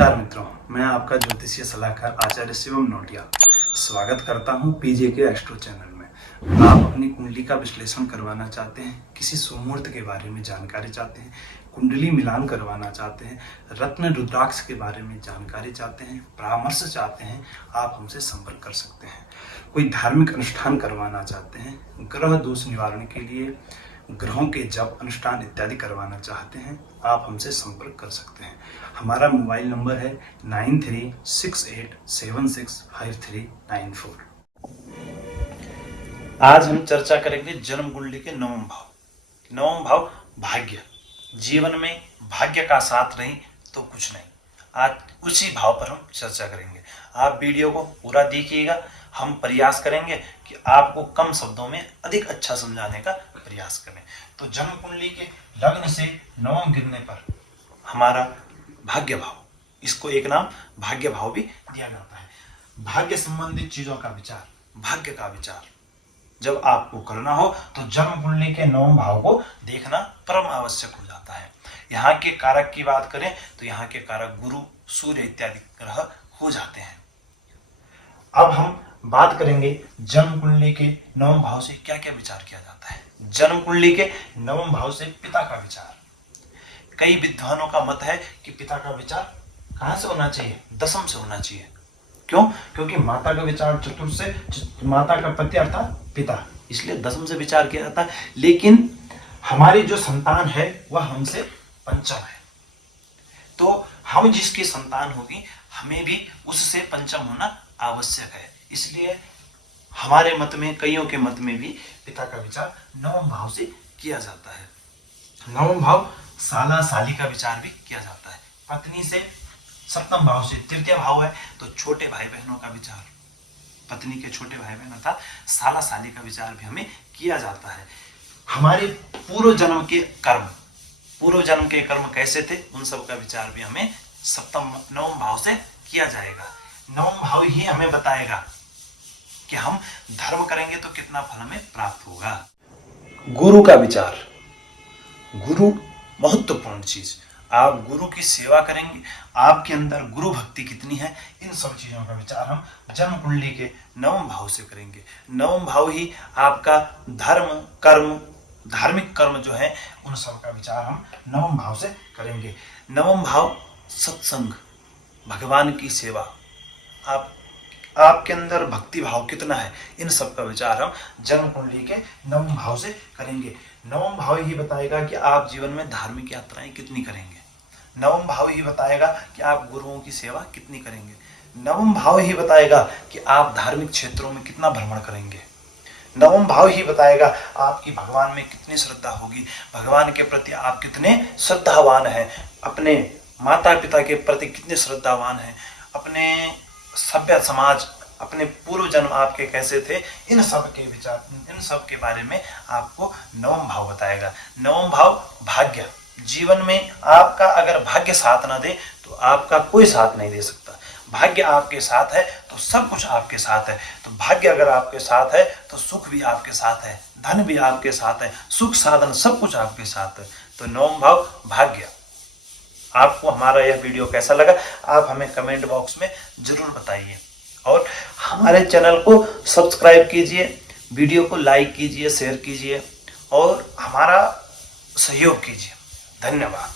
नमस्कार मित्रों, मैं आपका ज्योतिषीय सलाहकार आचार्य शिवम नोटिया स्वागत करता हूं पीजे के एस्ट्रो चैनल में। आप अपनी कुंडली का विश्लेषण करवाना चाहते हैं, किसी सुमुहूर्त के बारे में जानकारी चाहते हैं, कुंडली मिलान करवाना चाहते हैं, रत्न रुद्राक्ष के बारे में जानकारी चाहते हैं, परामर्श चाहते हैं, आप हमसे संपर्क कर सकते हैं। कोई धार्मिक अनुष्ठान करवाना चाहते हैं, ग्रह दोष निवारण के लिए ग्रहों के जप अनुष्ठान इत्यादि करवाना चाहते हैं, आप हमसे संपर्क कर सकते हैं। हमारा मोबाइल नंबर है 9368765394। आज हम चर्चा करेंगे जन्म कुंडली के नवम भाव। नवम भाव भाग्य। जीवन में भाग्य का साथ नहीं तो कुछ नहीं। आज उसी भाव पर हम चर्चा करेंगे। आप वीडियो को पूरा देखिएगा। हम प्रयास करेंगे कि आपको कम शब्दों में अधिक अच्छा समझाने का प्रयास करें। तो जन्म कुंडली के लग्न से नवम गिरने पर हमारा भाग्य भाव, इसको एक नाम भाग्य भाव भी दिया जाता है। भाग्य संबंधित चीजों का विचार, भाग्य का विचार जब आपको करना हो तो जन्म कुंडली के नवम भाव को देखना परम आवश्यक हो जाता है। यहाँ के कारक की बात करें तो यहाँ के कारक गुरु, सूर्य इत्यादि ग्रह हो जाते हैं। अब हम बात करेंगे जन्म कुंडली के नवम भाव से क्या क्या विचार किया जाता है। जन्म कुंडली के नवम भाव से पिता का विचार। कई विद्वानों का मत है कि पिता का विचार कहां से होना चाहिए? दशम से होना चाहिए। क्यों? क्योंकि माता का विचार चतुर्थ से, माता का पति अर्थात पिता, इसलिए दशम से विचार किया जाता है। लेकिन हमारी जो संतान है वह हमसे पंचम है, तो हम जिसकी संतान होगी हमें भी उससे पंचम होना आवश्यक है। इसलिए हमारे मत में, कईयों के मत में भी पिता का विचार नवम भाव से किया जाता है। नवम भाव साला साली का विचार भी किया जाता है। पत्नी से सप्तम भाव से तृतीय भाव है तो छोटे भाई बहनों का विचार, पत्नी के छोटे भाई बहन अर्थात साला साली का विचार भी हमें किया जाता है। हमारे पूर्व जन्म के कर्म कैसे थे उन सब का विचार भी हमें नवम भाव से किया जाएगा। नवम भाव ही हमें बताएगा कि हम धर्म करेंगे तो कितना फल हमें प्राप्त होगा। गुरु का विचार, गुरु महत्वपूर्ण चीज। आप गुरु की सेवा करेंगे, आपके अंदर गुरु भक्ति कितनी है, इन सब चीजों का विचार हम जन्म कुंडली के नवम भाव से करेंगे। नवम भाव ही आपका धार्मिक कर्म जो है उन सब का विचार हम नवम भाव से करेंगे। नवम भाव सत्संग, भगवान की सेवा, आपके अंदर भक्ति भाव कितना है, इन सब का विचार हम जन्म कुंडली के नवम भाव से करेंगे। नवम भाव ही बताएगा कि आप जीवन में धार्मिक यात्राएं कितनी करेंगे। नवम भाव ही बताएगा कि आप गुरुओं की सेवा कितनी करेंगे। नवम भाव ही बताएगा कि आप धार्मिक क्षेत्रों में कितना भ्रमण करेंगे। नवम भाव ही बताएगा आपकी भगवान में कितनी श्रद्धा होगी, भगवान के प्रति आप कितने श्रद्धावान हैं, अपने माता पिता के प्रति कितने श्रद्धावान हैं, अपने सभ्य समाज, अपने पूर्व जन्म आपके कैसे थे, इन सब के विचार, इन सब के बारे में आपको नवम भाव बताएगा। नवम भाव भाग्य। जीवन में आपका अगर भाग्य साथ ना दे तो आपका कोई साथ नहीं दे सकता। भाग्य आपके साथ है तो सब कुछ आपके साथ है। तो भाग्य अगर आपके साथ है तो सुख भी आपके साथ है, धन भी आपके साथ है, सुख साधन सब कुछ आपके साथ है। तो नवम भाव भाग्य। आपको हमारा यह वीडियो कैसा लगा आप हमें कमेंट बॉक्स में जरूर बताइए और हमारे चैनल को सब्सक्राइब कीजिए, वीडियो को लाइक कीजिए, शेयर कीजिए और हमारा सहयोग कीजिए। धन्यवाद।